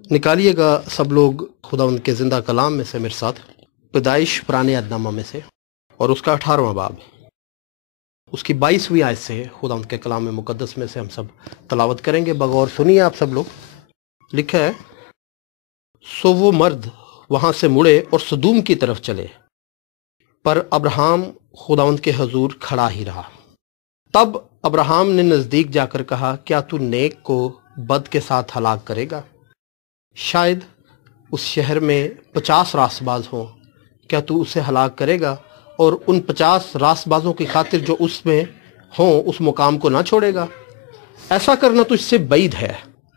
نکالیے گا سب لوگ خداوند کے زندہ کلام میں سے میرے ساتھ، پیدائش پرانے عہد نامہ میں سے، اور اس کا 18واں باب، اس کی 22ویں آیت سے خداوند کے کلام مقدس میں سے ہم سب تلاوت کریں گے۔ بغور سنیے آپ سب لوگ۔ لکھا ہے، سو وہ مرد وہاں سے مڑے اور سدوم کی طرف چلے، پر ابراہم خداوند کے حضور کھڑا ہی رہا۔ تب ابراہم نے نزدیک جا کر کہا، کیا تو نیک کو بد کے ساتھ ہلاک کرے گا؟ شاید اس شہر میں 50 راست باز ہوں، کیا تو اسے ہلاک کرے گا اور ان 50 راست بازوں کی خاطر جو اس میں ہوں اس مقام کو نہ چھوڑے گا؟ ایسا کرنا تو اس سے بعید ہے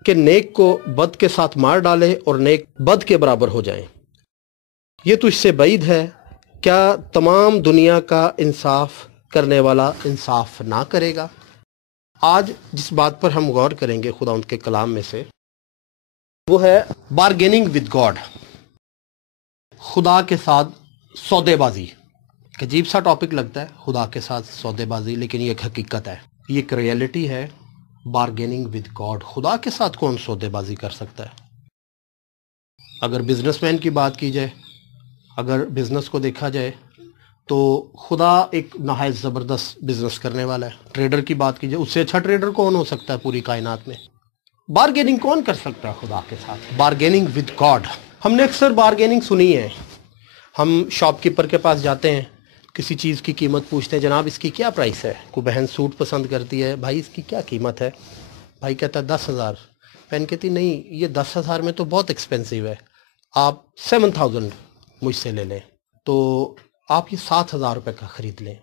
کہ نیک کو بد کے ساتھ مار ڈالے اور نیک بد کے برابر ہو جائیں۔ یہ تو اس سے بعید ہے، کیا تمام دنیا کا انصاف کرنے والا انصاف نہ کرے گا؟ آج جس بات پر ہم غور کریں گے خداوند کے کلام میں سے، وہ ہے بارگیننگ ود گاڈ، خدا کے ساتھ سودے بازی۔ عجیب سا ٹاپک لگتا ہے، خدا کے ساتھ سودے بازی، لیکن یہ ایک حقیقت ہے، یہ ایک ریئلٹی ہے۔ بارگیننگ ود گاڈ، خدا کے ساتھ کون سودے بازی کر سکتا ہے؟ اگر بزنس مین کی بات کی جائے، اگر بزنس کو دیکھا جائے تو خدا ایک نہایت زبردست بزنس کرنے والا ہے۔ ٹریڈر کی بات کی جائے، اس سے اچھا ٹریڈر کون ہو سکتا ہے پوری کائنات میں؟ بارگیننگ کون کر سکتا ہے خدا کے ساتھ؟ Bargaining with God. ہم نے اکثر بارگیننگ سنی ہے، ہم شاپ کیپر کے پاس جاتے ہیں، کسی چیز کی قیمت پوچھتے ہیں، جناب اس کی کیا پرائس ہے؟ کوئی بہن سوٹ پسند کرتی ہے، بھائی اس کی کیا قیمت ہے؟ بھائی کہتا ہے 10,000، بہن کہتی نہیں یہ 10,000 میں تو بہت ایکسپینسیو ہے، آپ 7,000 مجھ سے لے لیں، تو آپ یہ 7,000 روپے کا خرید لیں،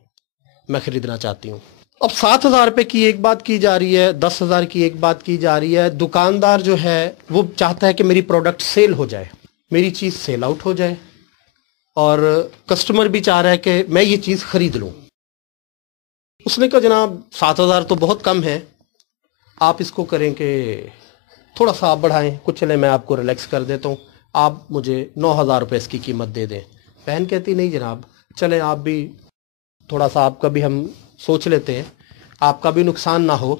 میں خریدنا چاہتی ہوں۔ اب 7,000 روپے کی ایک بات کی جا رہی ہے، 10,000 کی ایک بات کی جا رہی ہے۔ دکاندار جو ہے وہ چاہتا ہے کہ میری پروڈکٹ سیل ہو جائے، میری چیز سیل آؤٹ ہو جائے، اور کسٹمر بھی چاہ رہا ہے کہ میں یہ چیز خرید لوں۔ اس نے کہا جناب 7,000 تو بہت کم ہے، آپ اس کو کریں کہ تھوڑا سا آپ بڑھائیں، کچھ چلے میں آپ کو ریلیکس کر دیتا ہوں، آپ مجھے 9,000 روپے اس کی قیمت دے دیں۔ بہن کہتی نہیں جناب، چلیں آپ بھی تھوڑا سا، آپ کا بھی ہم سوچ لیتے ہیں، آپ کا بھی نقصان نہ ہو،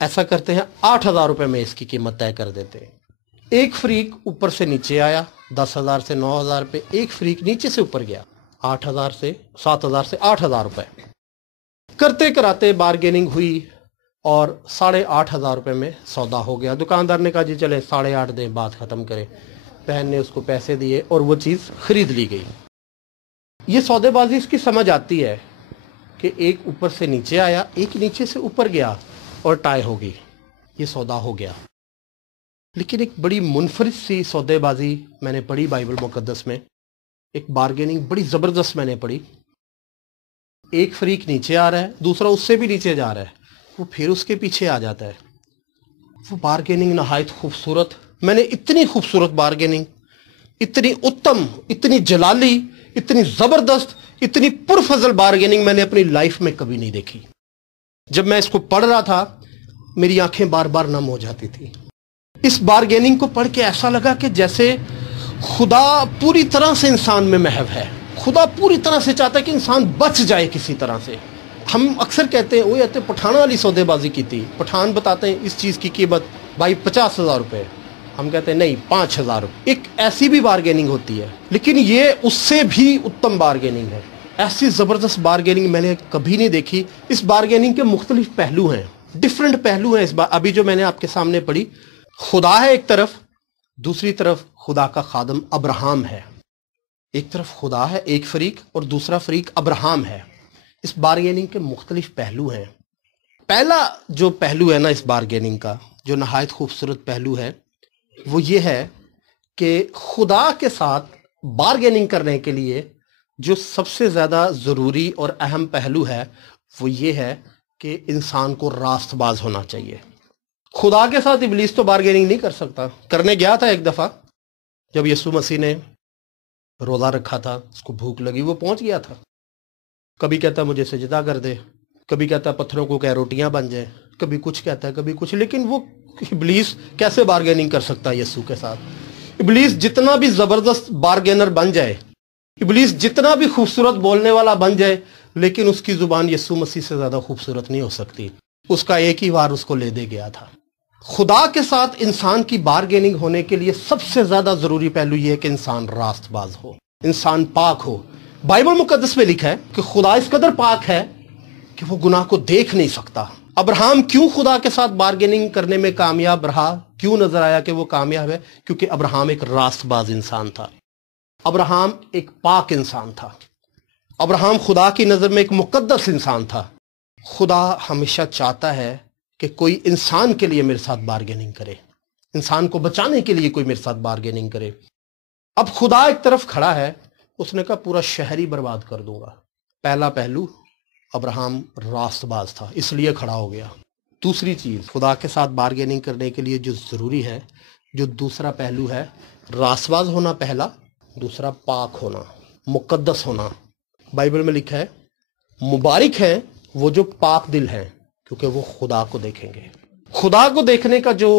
ایسا کرتے ہیں 8,000 روپے میں اس کی قیمت طے کر دیتے ہیں۔ ایک فریق اوپر سے نیچے آیا، 10,000 سے 9,000 پہ ایک فریق نیچے سے اوپر گیا، 8,000 سے 7,000 سے 8,000 روپے کرتے کراتے بارگیننگ ہوئی اور 8,500 روپے میں سودا ہو گیا۔ دکاندار نے کہا جی چلیں 8.5 دیں، بات ختم کریں۔ بہن نے اس کو پیسے دیے اور وہ چیز خرید لی گئی۔ یہ سودے بازی اس کی سمجھ آتی ہے کہ ایک اوپر سے نیچے آیا، ایک نیچے سے اوپر گیا اور ٹائی ہو گئی، یہ سودا ہو گیا۔ لیکن ایک بڑی منفرد سی سودے بازی میں نے پڑھی بائبل مقدس میں، ایک بارگیننگ بڑی زبردست میں نے پڑھی۔ ایک فریق نیچے آ رہا ہے، دوسرا اس سے بھی نیچے جا رہا ہے، وہ پھر اس کے پیچھے آ جاتا ہے۔ وہ بارگیننگ نہایت خوبصورت، میں نے اتنی خوبصورت بارگیننگ، اتنی اتم، اتنی جلالی، اتنی زبردست، اتنی پرفضل بارگیننگ میں نے اپنی لائف میں کبھی نہیں دیکھی۔ جب میں اس کو پڑھ رہا تھا میری آنکھیں بار بار نم ہو جاتی تھی۔ اس بارگیننگ کو پڑھ کے ایسا لگا کہ جیسے خدا پوری طرح سے انسان میں محو ہے، خدا پوری طرح سے چاہتا ہے کہ انسان بچ جائے کسی طرح سے۔ ہم اکثر کہتے ہیں وہ کہتے پٹھان والی سودے بازی کی تھی، پٹھان بتاتے ہیں اس چیز کی قیمت بھائی 50,000 روپے، ہم کہتے ہیں نہیں 5,000 روپے۔ ایک ایسی بھی بارگیننگ ہوتی ہے، لیکن یہ اس سے بھی اتم بارگیننگ ہے۔ ایسی زبردست بارگیننگ میں نے کبھی نہیں دیکھی۔ اس بارگیننگ کے مختلف پہلو ہیں، ڈیفرنٹ پہلو ہیں۔ ابھی جو میں نے آپ کے سامنے پڑھی، خدا ہے ایک طرف، دوسری طرف خدا کا خادم ابراہم ہے۔ ایک طرف خدا ہے ایک فریق اور دوسرا فریق ابراہم ہے۔ اس بارگیننگ کے مختلف پہلو ہیں۔ پہلا جو پہلو ہے نا اس بارگیننگ کا، جو نہایت خوبصورت پہلو ہے، وہ یہ ہے کہ خدا کے ساتھ بارگیننگ کرنے کے لیے جو سب سے زیادہ ضروری اور اہم پہلو ہے وہ یہ ہے کہ انسان کو راست باز ہونا چاہیے۔ خدا کے ساتھ ابلیس تو بارگیننگ نہیں کر سکتا۔ کرنے گیا تھا ایک دفعہ، جب یسوع مسیح نے روزہ رکھا تھا، اس کو بھوک لگی، وہ پہنچ گیا تھا۔ کبھی کہتا مجھے سجدہ کر دے، کبھی کہتا پتھروں کو کہ روٹیاں بن جائیں، کبھی کچھ کہتا ہے کبھی کچھ۔ لیکن وہ ابلیس کیسے بارگیننگ کر سکتا ہے یسوع کے ساتھ؟ ابلیس جتنا بھی زبردست بارگینر بن جائے، ابلیس جتنا بھی خوبصورت بولنے والا بن جائے، لیکن اس کی زبان یسوع مسیح سے زیادہ خوبصورت نہیں ہو سکتی۔ اس کا ایک ہی وار اس کو لے دے گیا تھا۔ خدا کے ساتھ انسان کی بارگیننگ ہونے کے لیے سب سے زیادہ ضروری پہلو یہ ہے کہ انسان راست باز ہو، انسان پاک ہو۔ بائبل مقدس میں لکھا ہے کہ خدا اس قدر پاک ہے کہ وہ گناہ کو دیکھ نہیں سکتا۔ ابراہیم کیوں خدا کے ساتھ بارگیننگ کرنے میں کامیاب رہا، کیوں نظر آیا کہ وہ کامیاب ہے؟ کیونکہ ابراہیم ایک راست باز انسان تھا، ابراہیم ایک پاک انسان تھا، ابراہیم خدا کی نظر میں ایک مقدس انسان تھا۔ خدا ہمیشہ چاہتا ہے کہ کوئی انسان کے لیے میرے ساتھ بارگیننگ کرے، انسان کو بچانے کے لیے کوئی میرے ساتھ بارگیننگ کرے۔ اب خدا ایک طرف کھڑا ہے، اس نے کہا پورا شہر ہی برباد کر دوں گا۔ پہلا پہلو، ابراہیم راست باز تھا اس لیے کھڑا ہو گیا۔ دوسری چیز، خدا کے ساتھ بارگیننگ کرنے کے لیے جو ضروری ہے، جو دوسرا پہلو ہے، راست باز ہونا پہلا، دوسرا پاک ہونا، مقدس ہونا۔ بائبل میں لکھا ہے مبارک ہیں وہ جو پاک دل ہیں کیونکہ وہ خدا کو دیکھیں گے۔ خدا کو دیکھنے کا جو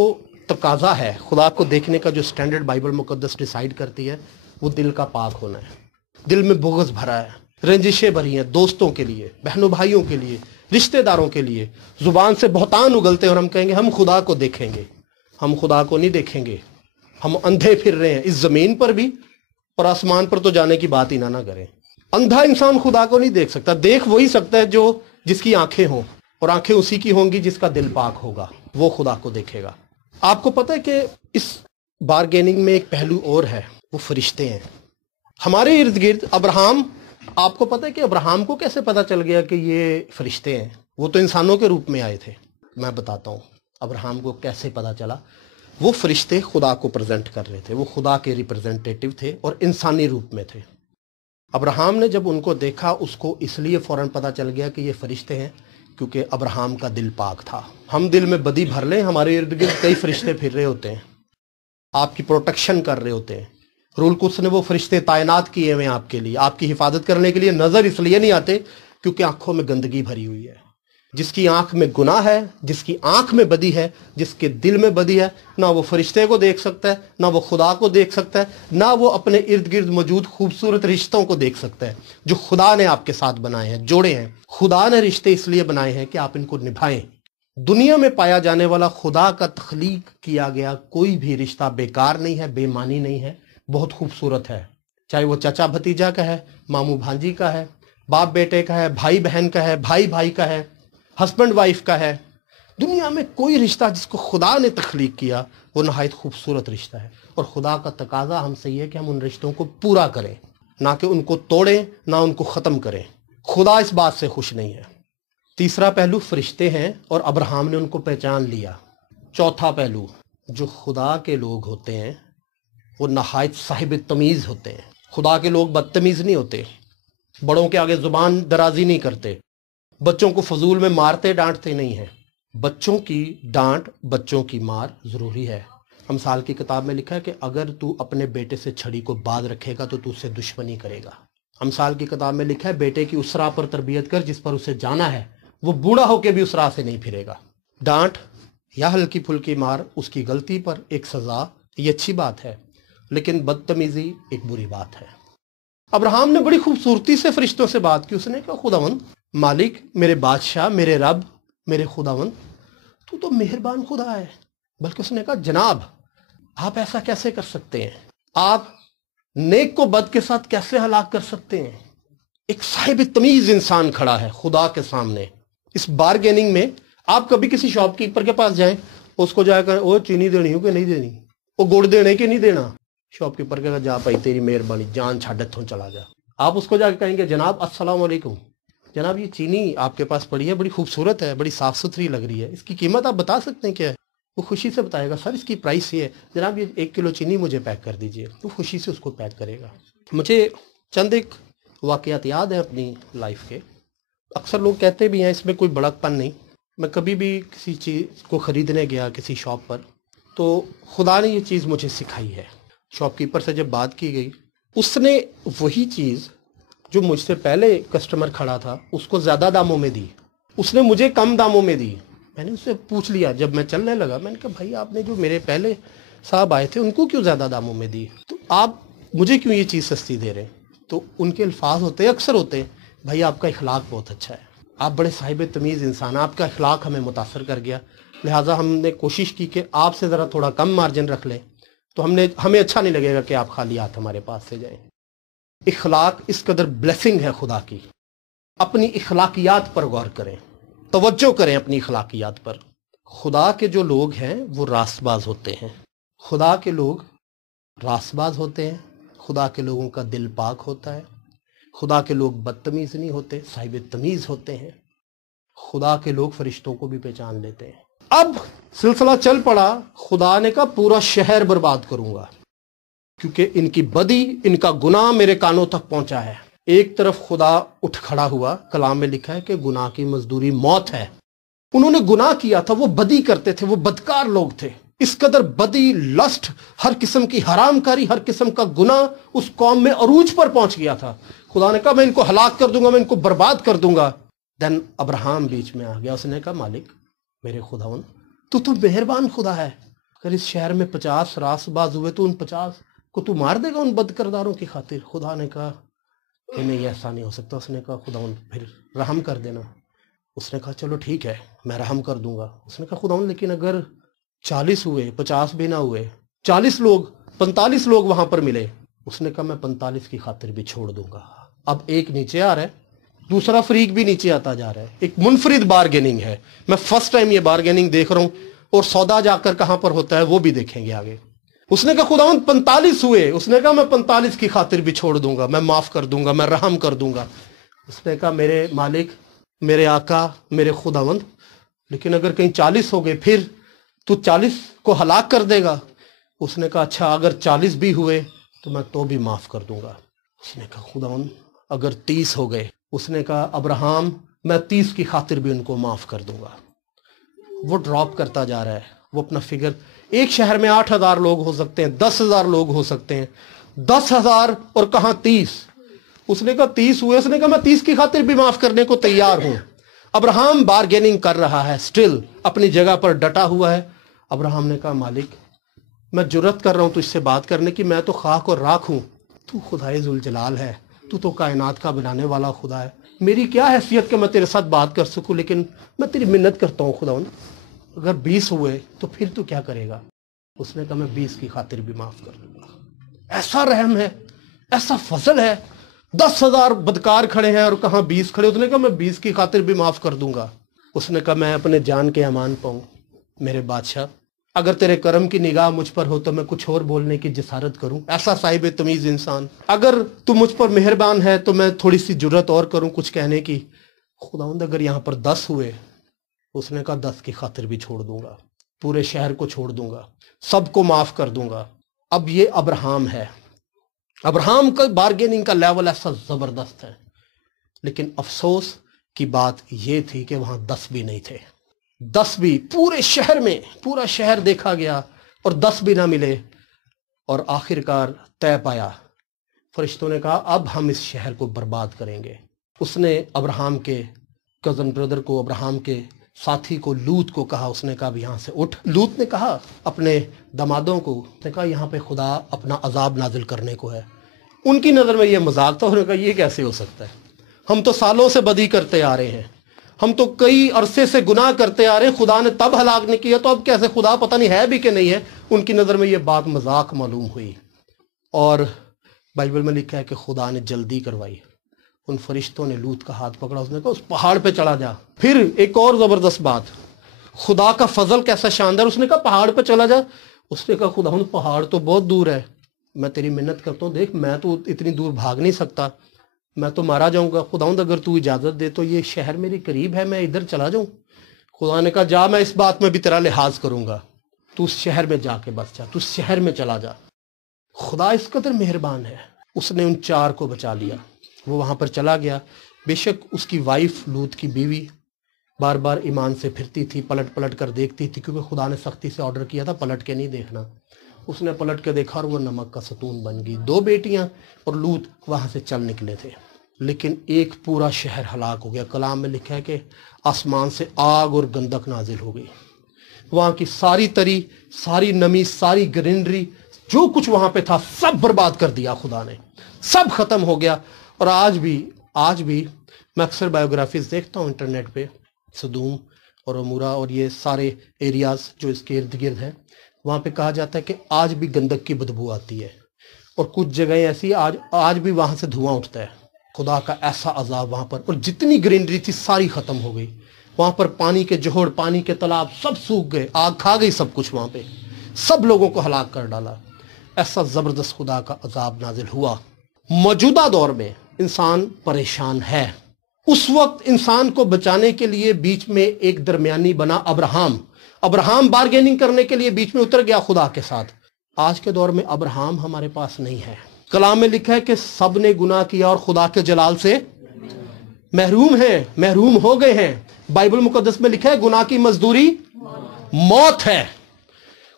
تقاضا ہے، خدا کو دیکھنے کا جو سٹینڈرڈ بائبل مقدس ڈیسائیڈ کرتی ہے، وہ دل کا پاک ہونا ہے۔ دل میں بغض بھرا ہے، رنجشیں بھری ہیں دوستوں کے لیے، بہنوں بھائیوں کے لیے، رشتہ داروں کے لیے، زبان سے بہتان اگلتے ہیں اور ہم کہیں گے ہم خدا کو دیکھیں گے۔ ہم خدا کو نہیں دیکھیں گے، ہم اندھے پھر رہے ہیں اس زمین پر بھی، اور آسمان پر تو جانے کی بات ہی نہ کریں۔ اندھا انسان خدا کو نہیں دیکھ سکتا، دیکھ وہی سکتا ہے جو جس کی آنکھیں ہوں، اور آنکھیں اسی کی ہوں گی جس کا دل پاک ہوگا، وہ خدا کو دیکھے گا۔ آپ کو پتہ ہے کہ اس بارگیننگ میں ایک پہلو اور ہے، وہ فرشتے ہیں ہمارے ارد گرد۔ ابراہیم، آپ کو پتہ ہے کہ ابراہیم کو کیسے پتہ چل گیا کہ یہ فرشتے ہیں؟ وہ تو انسانوں کے روپ میں آئے تھے۔ میں بتاتا ہوں ابراہیم کو کیسے پتہ چلا۔ وہ فرشتے خدا کو پریزنٹ کر رہے تھے، وہ خدا کے ریپرزینٹیٹیو تھے اور انسانی روپ میں تھے۔ ابراہیم نے جب ان کو دیکھا، اس کو اس لیے فوراً پتہ چل گیا کہ یہ فرشتے ہیں کیونکہ ابراہیم کا دل پاک تھا۔ ہم دل میں بدی بھر لیں، ہمارے ارد گرد کئی فرشتے پھر رہے ہوتے ہیں، آپ کی پروٹیکشن کر رہے ہوتے ہیں۔ رول قدس نے وہ فرشتے تعینات کیے ہوئے ہیں آپ کے لیے، آپ کی حفاظت کرنے کے لیے۔ نظر اس لیے نہیں آتے کیونکہ آنکھوں میں گندگی بھری ہوئی ہے۔ جس کی آنکھ میں گناہ ہے، جس کی آنکھ میں بدی ہے، جس کے دل میں بدی ہے، نہ وہ فرشتے کو دیکھ سکتا ہے، نہ وہ خدا کو دیکھ سکتا ہے، نہ وہ اپنے ارد گرد موجود خوبصورت رشتوں کو دیکھ سکتا ہے جو خدا نے آپ کے ساتھ بنائے ہیں، جوڑے ہیں۔ خدا نے رشتے اس لیے بنائے ہیں کہ آپ ان کو نبھائیں۔ دنیا میں پایا جانے والا خدا کا تخلیق کیا گیا کوئی بھی رشتہ بیکار نہیں ہے، بے معنی نہیں ہے، بہت خوبصورت ہے۔ چاہے وہ چچا بھتیجا کا ہے، ماموں بھانجی کا ہے، باپ بیٹے کا ہے، بھائی بہن کا ہے، بھائی بھائی کا ہے، ہسبینڈ وائف کا ہے۔ دنیا میں کوئی رشتہ جس کو خدا نے تخلیق کیا وہ نہایت خوبصورت رشتہ ہے، اور خدا کا تقاضا ہم سے یہ ہے کہ ہم ان رشتوں کو پورا کریں، نہ کہ ان کو توڑیں، نہ ان کو ختم کریں۔ خدا اس بات سے خوش نہیں ہے۔ تیسرا پہلو فرشتے ہیں اور ابراہیم نے ان کو پہچان لیا۔ چوتھا پہلو، جو خدا کے لوگ ہوتے ہیں وہ نہایت صاحب تمیز ہوتے ہیں۔ خدا کے لوگ بدتمیز نہیں ہوتے، بڑوں کے آگے زبان درازی نہیں کرتے، بچوں کو فضول میں مارتے ڈانٹتے نہیں ہیں۔ بچوں کی ڈانٹ، بچوں کی مار ضروری ہے۔ امثال کی کتاب میں لکھا ہے کہ اگر تو اپنے بیٹے سے چھڑی کو باز رکھے گا تو تو اس سے دشمنی کرے گا۔ امثال کی کتاب میں لکھا ہے بیٹے کی اس راہ پر تربیت کر جس پر اسے جانا ہے، وہ بوڑھا ہو کے بھی اس راہ سے نہیں پھرے گا۔ ڈانٹ یا ہلکی پھلکی مار اس کی غلطی پر ایک سزا، یہ اچھی بات ہے، لیکن بدتمیزی ایک بری بات ہے۔ ابراہیم نے بڑی خوبصورتی سے فرشتوں سے بات کی۔ اس نے کہا خداوند، مالک، میرے بادشاہ، میرے رب، میرے خداوند، تو مہربان خدا ہے۔ بلکہ اس نے کہا جناب، آپ ایسا کیسے کر سکتے ہیں؟ آپ نیک کو بد کے ساتھ کیسے ہلاک کر سکتے ہیں؟ ایک صاحب تمیز انسان کھڑا ہے خدا کے سامنے۔ اس بارگیننگ میں آپ کبھی کسی شاپ کیپر کے پاس جائیں، اس کو جا کر وہ چینی دینی ہو کہ نہیں دینی، وہ گڑ دینے کہ نہیں دینا، شاپ کیپر کہے گا جا بھائی تیری مہربانی، جان چھاڑ اتھوں چلا جا۔ آپ اس کو جا کے کہیں گے جناب السلام علیکم، جناب یہ چینی آپ کے پاس پڑی ہے، بڑی خوبصورت ہے، بڑی صاف ستھری لگ رہی ہے، اس کی قیمت آپ بتا سکتے ہیں کیا ہے؟ وہ خوشی سے بتائے گا سر اس کی پرائس یہ ہے، جناب یہ 1 کلو چینی مجھے پیک کر دیجئے، وہ خوشی سے اس کو پیک کرے گا۔ مجھے چند ایک واقعات یاد ہیں اپنی لائف کے۔ اکثر لوگ کہتے بھی ہیں اس میں کوئی بڑک پن نہیں۔ میں کبھی بھی کسی چیز کو خریدنے گیا کسی شاپ پر تو خدا نے یہ چیز مجھے سکھائی ہے۔ شاپ کیپر سے جب بات کی گئی، اس نے وہی چیز جو مجھ سے پہلے کسٹمر کھڑا تھا اس کو زیادہ داموں میں دی، اس نے مجھے کم داموں میں دی۔ میں نے اس سے پوچھ لیا جب میں چلنے لگا، میں نے کہا بھائی آپ نے جو میرے پہلے صاحب آئے تھے ان کو کیوں زیادہ داموں میں دی، تو آپ مجھے کیوں یہ چیز سستی دے رہے ہیں؟ تو ان کے الفاظ ہوتے ہیں، اکثر ہوتے ہیں، بھائی آپ کا اخلاق بہت اچھا ہے، آپ بڑے صاحب تمیز انسان، آپ کا اخلاق ہمیں متاثر کر گیا، لہٰذا ہم نے کوشش کی کہ آپ سے ذرا تھوڑا کم مارجن رکھ لیں تو ہمیں اچھا نہیں لگے گا کہ آپ خالی ہاتھ ہمارے پاس سے جائیں۔ اخلاق اس قدر بلیسنگ ہے خدا کی، اپنی اخلاقیات پر غور کریں، توجہ کریں اپنی اخلاقیات پر۔ خدا کے جو لوگ ہیں وہ راست باز ہوتے ہیں، خدا کے لوگ راست باز ہوتے ہیں، خدا کے لوگوں کا دل پاک ہوتا ہے، خدا کے لوگ بدتمیز نہیں ہوتے، صاحب تمیز ہوتے ہیں، خدا کے لوگ فرشتوں کو بھی پہچان لیتے ہیں۔ اب سلسلہ چل پڑا، خدا نے کہا پورا شہر برباد کروں گا، کیونکہ ان کی بدی، ان کا گناہ میرے کانوں تک پہنچا ہے۔ ایک طرف خدا اٹھ کھڑا ہوا، کلام میں لکھا ہے کہ گناہ کی مزدوری موت ہے۔ انہوں نے گناہ کیا تھا، وہ بدی کرتے تھے، وہ بدکار لوگ تھے۔ اس قدر بدی، لسٹ، ہر قسم کی حرام کاری، ہر قسم کا گناہ اس قوم میں عروج پر پہنچ گیا تھا۔ خدا نے کہا میں ان کو ہلاک کر دوں گا، میں ان کو برباد کر دوں گا۔ دین ابراہم بیچ میں آ گیا، اس نے کہا مالک میرے خداوند تو مہربان خدا ہے، اگر اس شہر میں 50 راست باز ہوئے تو ان 50 کو تو مار دے گا ان بد کرداروں کی خاطر۔ خدا نے کہا کہ نہیں، ایسا نہیں ہو سکتا۔ اس نے کہا خداوند پھر رحم کر دینا۔ اس نے کہا چلو ٹھیک ہے، میں رحم کر دوں گا۔ اس نے کہا خداوند لیکن اگر 40 ہوئے، 50 بھی نہ ہوئے، 40 لوگ، 45 لوگ وہاں پر ملے، اس نے کہا میں 45 کی خاطر بھی چھوڑ دوں گا۔ اب ایک نیچے آ رہا ہے، دوسرا فریق بھی نیچے آتا جا رہا ہے، ایک منفرد بارگیننگ ہے۔ میں فرسٹ ٹائم یہ بارگیننگ دیکھ رہا ہوں، اور سودا جا کر کہاں پر ہوتا ہے وہ بھی دیکھیں گے آگے۔ اس نے کہا خداوند 45 ہوئے، اس نے کہا میں 45 کی خاطر بھی چھوڑ دوں گا، میں معاف کر دوں گا، میں رحم کر دوں گا۔ اس نے کہا میرے مالک، میرے آقا، میرے خداوند لیکن اگر کہیں 40 ہو گئے پھر تو 40 کو ہلاک کر دے گا؟ اس نے کہا اچھا اگر 40 بھی ہوئے تو میں تو بھی معاف کر دوں گا۔ اس نے کہا خداوند اگر 30 ہو گئے؟ اس نے کہا ابراہم میں 30 کی خاطر بھی ان کو معاف کر دوں گا۔ وہ ڈراپ کرتا جا رہا ہے، وہ اپنا فگر، ایک شہر میں 8,000 لوگ ہو سکتے ہیں، 10,000 لوگ ہو سکتے ہیں، 10,000 اور کہاں 30۔ اس نے کہا 30 ہوئے، اس نے کہا میں 30 کی خاطر بھی معاف کرنے کو تیار ہوں۔ ابراہم بارگیننگ کر رہا ہے، سٹل اپنی جگہ پر ڈٹا ہوا ہے۔ ابراہم نے کہا مالک میں جرت کر رہا ہوں تجھ سے بات کرنے کی، میں تو خاک اور راکھ ہوں، تو خدائے ذوالجلال ہے، تو کائنات کا بنانے والا خدا ہے، میری کیا حیثیت کہ میں تیرے ساتھ بات کر سکوں، لیکن میں تیری منت کرتا ہوں خداوند اگر 20 ہوئے تو پھر تو کیا کرے گا؟ اس نے کہا میں 20 کی خاطر بھی معاف کر دوں گا۔ ایسا رحم ہے، ایسا فضل ہے، 10,000 بدکار کھڑے ہیں اور کہاں 20 کھڑے، اس نے کہا میں 20 کی خاطر بھی معاف کر دوں گا۔ اس نے کہا میں اپنے جان کے امان پاؤں میرے بادشاہ، اگر تیرے کرم کی نگاہ مجھ پر ہو تو میں کچھ اور بولنے کی جسارت کروں، ایسا صاحب تمیز انسان، اگر تو مجھ پر مہربان ہے تو میں تھوڑی سی جرت اور کروں کچھ کہنے کی۔ خداوند اگر یہاں پر 10 ہوئے، اس نے کہا 10 کی خاطر بھی چھوڑ دوں گا، پورے شہر کو چھوڑ دوں گا، سب کو معاف کر دوں گا۔ اب یہ ابراہم ہے، ابراہم کا بارگیننگ کا لیول ایسا زبردست ہے، لیکن افسوس کی بات یہ تھی کہ وہاں 10 بھی نہیں تھے۔ 10 بھی پورے شہر میں، پورا شہر دیکھا گیا اور 10 بھی نہ ملے، اور آخر کار طے پایا۔ فرشتوں نے کہا اب ہم اس شہر کو برباد کریں گے۔ اس نے ابراہم کے کزن بردر کو، ابراہم کے ساتھی کو، لوط کو کہا، اس نے کہا اب یہاں سے اٹھ۔ لوط نے کہا اپنے دمادوں کو، اس نے کہا یہاں پہ خدا اپنا عذاب نازل کرنے کو ہے۔ ان کی نظر میں یہ مذاق تھا، انہوں نے کہا یہ کیسے ہو سکتا ہے، ہم تو سالوں سے بدی کرتے آ رہے ہیں، ہم تو کئی عرصے سے گناہ کرتے آ رہے ہیں، خدا نے تب ہلاک نہیں کیا تو اب کیسے؟ خدا پتہ نہیں ہے بھی کہ نہیں ہے۔ ان کی نظر میں یہ بات مذاق معلوم ہوئی، اور بائبل میں لکھا ہے کہ خدا نے جلدی کروائی۔ ان فرشتوں نے لوط کا ہاتھ پکڑا، اس نے کہا اس پہاڑ پہ چلا جا۔ پھر ایک اور زبردست بات، خدا کا فضل کیسا شاندار، اس نے کہا پہاڑ پہ چلا جا۔ اس نے کہا خدا پہاڑ تو بہت دور ہے، میں تیری منت کرتا ہوں، دیکھ میں تو اتنی دور بھاگ نہیں سکتا، میں تو مارا جاؤں گا، خداوند اگر تو اجازت دے تو یہ شہر میری قریب ہے، میں ادھر چلا جاؤں۔ خدا نے کہا جا، میں اس بات میں بھی تیرا لحاظ کروں گا، تو اس شہر میں جا کے بس جا، تو اس شہر میں چلا جا۔ خدا اس قدر مہربان ہے، اس نے ان 4 کو بچا لیا۔ وہ وہاں پر چلا گیا، بے شک اس کی وائف لوط کی بیوی بار بار ایمان سے پھرتی تھی، پلٹ پلٹ کر دیکھتی تھی، کیونکہ خدا نے سختی سے آرڈر کیا تھا پلٹ کے نہیں دیکھنا۔ اس نے پلٹ کے دیکھا اور وہ نمک کا ستون بن گئی۔ 2 بیٹیاں اور لوط وہاں سے چل نکلے تھے، لیکن ایک پورا شہر ہلاک ہو گیا۔ کلام میں لکھا ہے کہ آسمان سے آگ اور گندک نازل ہو گئی، وہاں کی ساری تری، ساری نمی، ساری گرینری، جو کچھ وہاں پہ تھا سب برباد کر دیا خدا نے، سب ختم ہو گیا۔ اور آج بھی میں اکثر بایوگرافیز دیکھتا ہوں انٹرنیٹ پہ، سدوم اور امورا اور یہ سارے ایریاز جو اس کے ارد گرد ہیں، وہاں پہ کہا جاتا ہے کہ آج بھی گندک کی بدبو آتی ہے، اور کچھ جگہیں ایسی آج بھی وہاں سے دھواں اٹھتا ہے۔ خدا کا ایسا عذاب وہاں پر، اور جتنی گرینری تھی ساری ختم ہو گئی وہاں پر، پانی کے جوہڑ، پانی کے تالاب سب سوکھ گئے، آگ کھا گئی سب کچھ، وہاں پہ سب لوگوں کو ہلاک کر ڈالا۔ ایسا زبردست خدا کا عذاب نازل ہوا۔ موجودہ دور میں انسان پریشان ہے۔ اس وقت انسان کو بچانے کے لیے بیچ میں ایک درمیانی بنا ابراہم بارگیننگ کرنے کے لیے بیچ میں اتر گیا خدا کے ساتھ۔ آج کے دور میں ابراہم ہمارے پاس نہیں ہے۔ کلام میں لکھا ہے کہ سب نے گناہ کیا اور خدا کے جلال سے محروم ہو گئے ہیں۔ بائبل مقدس میں لکھا ہے گناہ کی مزدوری موت ہے۔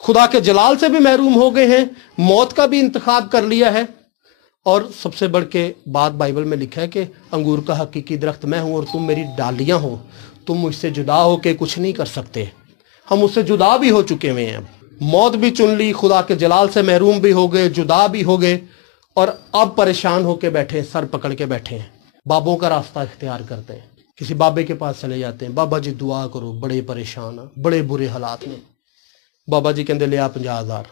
خدا کے جلال سے بھی محروم ہو گئے ہیں، موت کا بھی انتخاب کر لیا ہے، اور سب سے بڑھ کے بات بائبل میں لکھا ہے کہ انگور کا حقیقی درخت میں ہوں اور تم میری ڈالیاں ہو، تم مجھ سے جدا ہو کے کچھ نہیں کر سکتے۔ ہم اس سے جدا بھی ہو چکے ہوئے ہیں، موت بھی چن لی، خدا کے جلال سے محروم بھی ہو گئے، جدا بھی ہو گئے، اور اب پریشان ہو کے بیٹھے، سر پکڑ کے بیٹھے ہیں، بابوں کا راستہ اختیار کرتے ہیں۔ کسی بابے کے پاس چلے جاتے ہیں، بابا جی دعا کرو، بڑے پریشان ہیں، بڑے برے حالات میں۔ بابا جی کہتے لیا 50,000،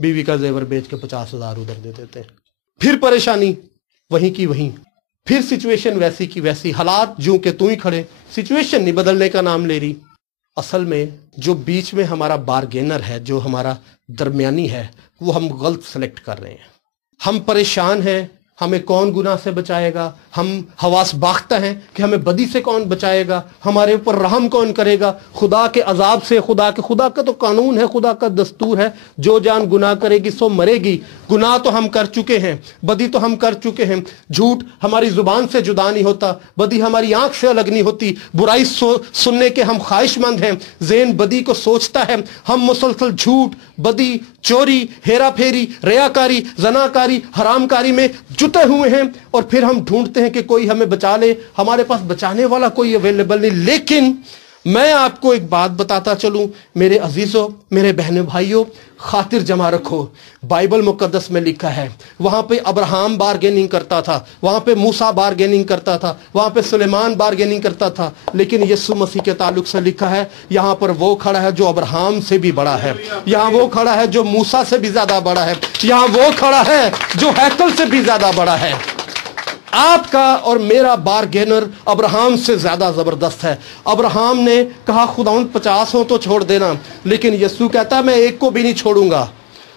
بیوی کا زیور بیچ کے 50,000 ادھر دے دیتے ہیں۔ پھر پریشانی وہیں کی وہیں، پھر سچویشن ویسی کی ویسی، حالات جو کہ تو ہی کھڑے، سچویشن نہیں بدلنے کا نام لے رہی۔ اصل میں جو بیچ میں ہمارا بارگینر ہے، جو ہمارا درمیانی ہے، وہ ہم غلط سلیکٹ کر رہے ہیں۔ ہم پریشان ہیں، ہمیں کون گناہ سے بچائے گا؟ ہم حواس باختہ ہیں کہ ہمیں بدی سے کون بچائے گا؟ ہمارے اوپر رحم کون کرے گا؟ خدا کے عذاب سے، خدا کا تو قانون ہے، خدا کا دستور ہے، جو جان گناہ کرے گی سو مرے گی۔ گناہ تو ہم کر چکے ہیں، بدی تو ہم کر چکے ہیں، جھوٹ ہماری زبان سے جدا نہیں ہوتا، بدی ہماری آنکھ سے الگ نہیں ہوتی، برائی سننے کے ہم خواہش مند ہیں، ذہن بدی کو سوچتا ہے، ہم مسلسل جھوٹ، بدی، چوری، ہیرا پھیری، ریاکاری، زناکاری، حرام کاری میں جتے ہوئے ہیں، اور پھر ہم ڈھونڈتے ہیں کہ کوئی ہمیں بچا لے، ہمارے پاس بچانے والا کوئی اویلیبل نہیں۔ لیکن میں آپ کو ایک بات بتاتا چلوں میرے عزیزوں، میرے بہنوں بھائیوں، خاطر جمع رکھو، بائبل مقدس میں لکھا ہے وہاں پہ ابراہم بارگیننگ کرتا تھا، وہاں پہ موسیٰ بارگیننگ کرتا تھا، وہاں پہ سلیمان بارگیننگ کرتا تھا، لیکن یسوع مسیح کے تعلق سے لکھا ہے یہاں پر وہ کھڑا ہے جو ابراہم سے بھی بڑا ہے، یہاں وہ کھڑا ہے جو موسیٰ سے بھی زیادہ بڑا ہے، یہاں وہ کھڑا ہے جو ہیکل سے بھی زیادہ بڑا ہے۔ آپ کا اور میرا بارگینر ابراہم سے زیادہ زبردست ہے۔ ابراہم نے کہا خداوند 50 ہوں تو چھوڑ دینا، لیکن یسوع کہتا ہے میں ایک کو بھی نہیں چھوڑوں گا۔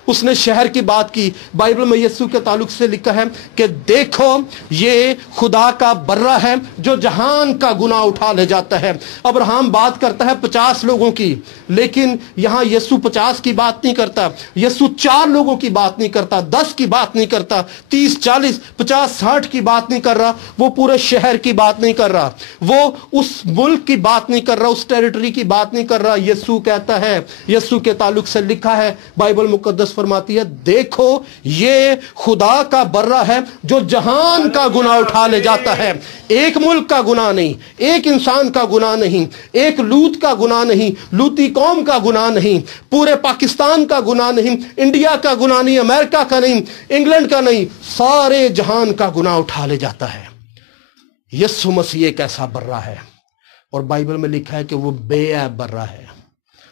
اس نے شہر کی بات کی۔ بائبل میں یسوع کے تعلق سے لکھا ہے کہ دیکھو یہ خدا کا برہ ہے جو جہان کا گناہ اٹھا لے جاتا ہے۔ ابراہم بات کرتا ہے 50 لوگوں کی، لیکن یہاں یسوع 50 کی بات نہیں کرتا، یسوع 4 لوگوں کی بات نہیں کرتا، 10 کی بات نہیں کرتا، 30 40 50 60 کی بات نہیں کر رہا، وہ پورے شہر کی بات نہیں کر رہا، وہ اس ملک کی بات نہیں کر رہا، اس ٹیریٹری کی بات نہیں کر رہا۔ یسوع کہتا ہے، یسوع کے تعلق سے لکھا ہے، بائبل مقدس فرماتی ہے دیکھو یہ خدا کا برہ ہے جو جہان کا گناہ اٹھا لے جاتا ہے۔ ایک ملک کا گناہ نہیں، ایک انسان کا گناہ نہیں، ایک لوط کا گناہ نہیں، لوطی قوم کا گناہ نہیں، پورے پاکستان کا گناہ نہیں، انڈیا کا گناہ نہیں، امریکہ کا نہیں، انگلینڈ کا نہیں، سارے جہان کا گناہ اٹھا لے جاتا ہے۔ یسوع مسیح ایک ایسا برہ ہے، اور بائبل میں لکھا ہے کہ وہ بے عیب برہ ہے۔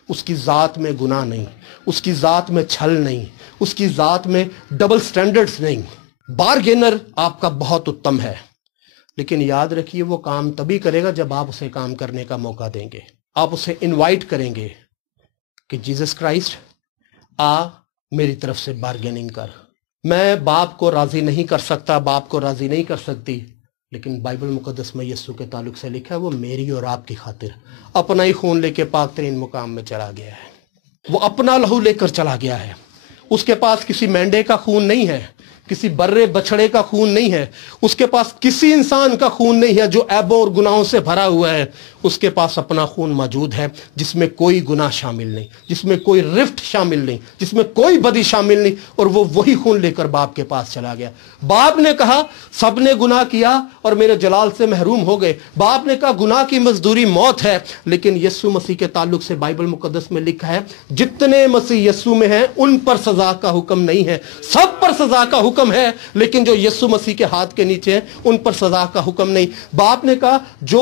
اس کی ذات میں گناہ نہیں، اس کی ذات میں چھل نہیں، اس کی ذات میں ڈبل سٹینڈرڈز نہیں۔ بارگینر آپ کا بہت اتم ہے، لیکن یاد رکھیے وہ کام تبھی کرے گا جب آپ اسے کام کرنے کا موقع دیں گے، آپ اسے انوائٹ کریں گے کہ جیسس کرائسٹ آ میری طرف سے بارگیننگ کر۔ میں باپ کو راضی نہیں کر سکتا، باپ کو راضی نہیں کر سکتی، لیکن بائبل مقدس میں یسوع کے تعلق سے لکھا ہے وہ میری اور آپ کی خاطر اپنا ہی خون لے کے پاک ترین مقام میں چلا گیا ہے۔ وہ اپنا لہو لے کر چلا گیا ہے۔ اس کے پاس کسی مینڈے کا خون نہیں ہے، کسی برے بچھڑے کا خون نہیں ہے، اس کے پاس کسی انسان کا خون نہیں ہے جو عیبوں اور گناہوں سے بھرا ہوا ہے۔ اس کے پاس اپنا خون موجود ہے جس میں کوئی گناہ شامل نہیں، جس میں کوئی رفٹ شامل نہیں، جس میں کوئی بدی شامل نہیں، اور وہ وہی خون لے کر باپ کے پاس چلا گیا۔ باپ نے کہا سب نے گناہ کیا اور میرے جلال سے محروم ہو گئے، باپ نے کہا گناہ کی مزدوری موت ہے، لیکن یسوع مسیح کے تعلق سے بائبل مقدس میں لکھا ہے جتنے مسیح یسوع میں ہیں ان پر سزا کا حکم نہیں ہے۔ سب پر سزا کا حکم ہے، لیکن جو یسوع مسیح کے ہاتھ کے نیچے ہیں ان پر سزا کا حکم نہیں۔ باپ نے کہا جو